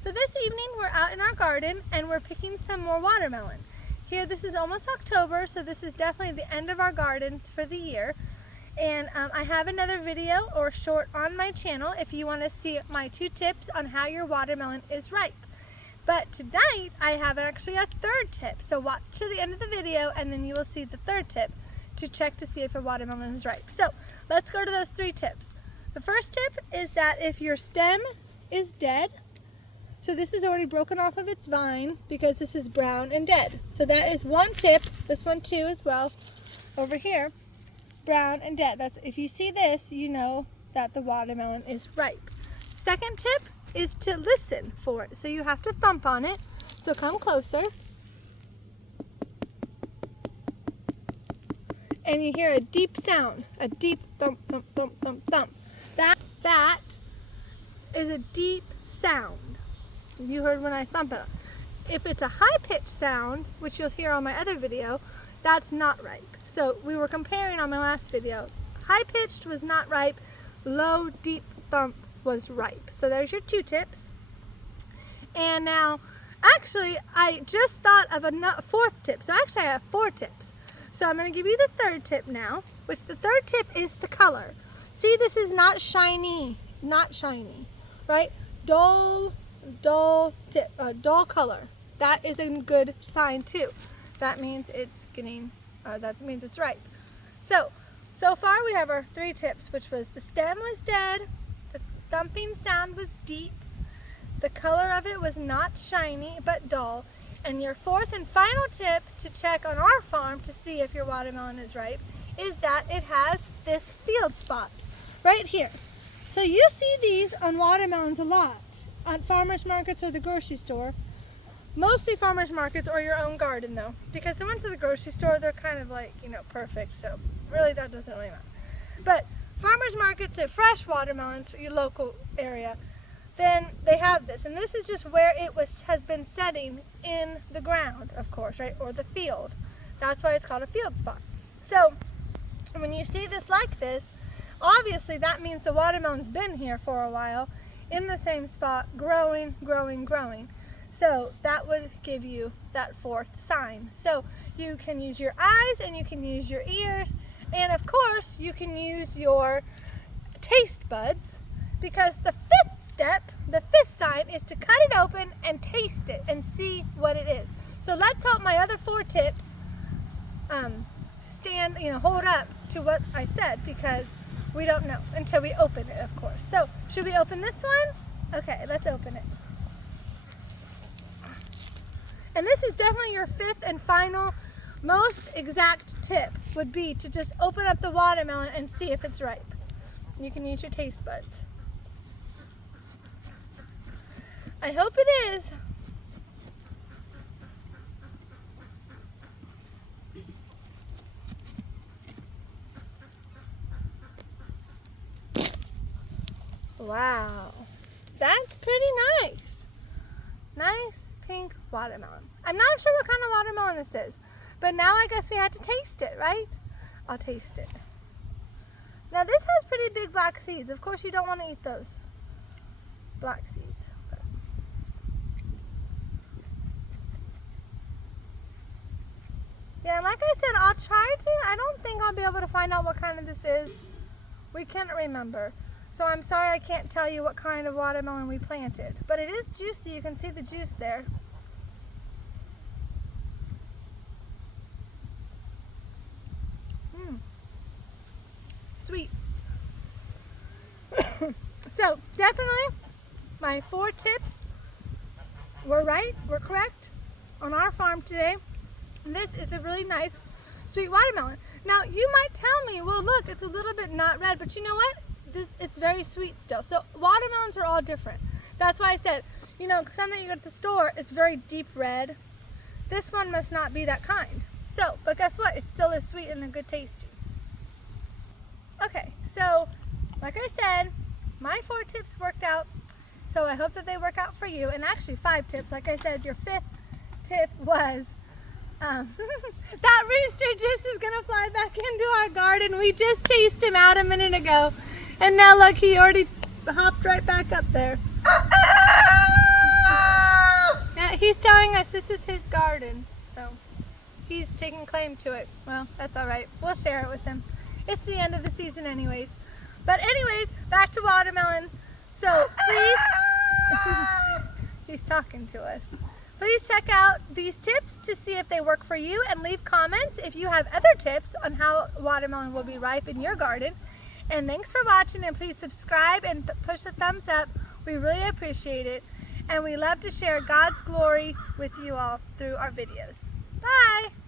So this evening we're out in our garden and we're picking some more watermelon. Here, this is almost October, so this is definitely the end of our gardens for the year. And I have another video or short on my channel if you want to see my 2 tips on how your watermelon is ripe. But tonight I have actually a 3rd tip, so watch to the end of the video and then you will see the 3rd tip to check to see if your watermelon is ripe. So let's go to those 3 tips. The first tip is that if your stem is dead, so this is already broken off of its vine because this is brown and dead. So that is one tip, this one too as well, over here, brown and dead. That's, if you see this, you know that the watermelon is ripe. Second tip is to listen for it. So you have to thump on it. So come closer. And you hear a deep sound, a deep thump, thump, thump, thump, thump. That is a deep sound. You heard when I thump it. If it's a high-pitched sound, which you'll hear on my other video, that's not ripe. So we were comparing on my last video. High-pitched was not ripe, low, deep thump was ripe. So there's your 2 tips. And now, actually, I just thought of a 4th tip. So actually I have 4 tips. So I'm going to give you the 3rd tip now, which the 3rd tip is the color. See, this is not shiny, right? Dull color. That is a good sign too. That means it's getting, that means it's ripe. So far we have our 3 tips, which was the stem was dead, the thumping sound was deep, the color of it was not shiny but dull, and your 4th and final tip to check on our farm to see if your watermelon is ripe is that it has this field spot right here. So you see these on watermelons a lot at farmers markets or the grocery store. Mostly farmers markets or your own garden though, because the ones at the grocery store, they're kind of like, you know, perfect, so really that doesn't really matter. But farmers markets at fresh watermelons for your local area, then they have this, and this is just where it has been setting in the ground, of course, right, or the field. That's why it's called a field spot. So when you see this like this, obviously that means the watermelon's been here for a while in the same spot, growing. So that would give you that 4th sign. So you can use your eyes and you can use your ears, and of course you can use your taste buds, because the 5th step, the 5th sign, is to cut it open and taste it and see what it is. So let's hope my other 4 tips hold up to what I said, because we don't know until we open it, of course. So should we open this one? Okay, let's open it. And this is definitely your 5th and final, most exact tip, would be to just open up the watermelon and see if it's ripe. You can use your taste buds. I hope it is. Wow, that's pretty nice. Nice pink watermelon. I'm not sure what kind of watermelon this is, but now I guess we have to taste it, right? I'll taste it. Now this has pretty big black seeds. Of course you don't want to eat those black seeds. Yeah, like I said, I'll try to. I don't think I'll be able to find out what kind of this is. We can't remember. So I'm sorry I can't tell you what kind of watermelon we planted. But it is juicy. You can see the juice there. Sweet. So definitely my 4 tips were right, were correct on our farm today. This is a really nice sweet watermelon. Now you might tell me, well look, it's a little bit not red, but you know what? It's very sweet still. So watermelons are all different. That's why I said, you know, some that you get at the store, it's very deep red. This one must not be that kind. So, but guess what? It still is sweet and a good tasting. Okay, so like I said, my 4 tips worked out. So I hope that they work out for you. And actually 5 tips. Like I said, your 5th tip was that rooster just is gonna fly back into our garden. We just chased him out a minute ago, and now look, he already hopped right back up there. this is his garden, so he's taking claim to it. Well, that's all right. We'll share it with him. It's the end of the season anyways. But anyways, back to watermelon. So please, he's talking to us. Please check out these tips to see if they work for you, and leave comments if you have other tips on how watermelon will be ripe in your garden. And thanks for watching, and please subscribe and push a thumbs up. We really appreciate it. And we love to share God's glory with you all through our videos. Bye!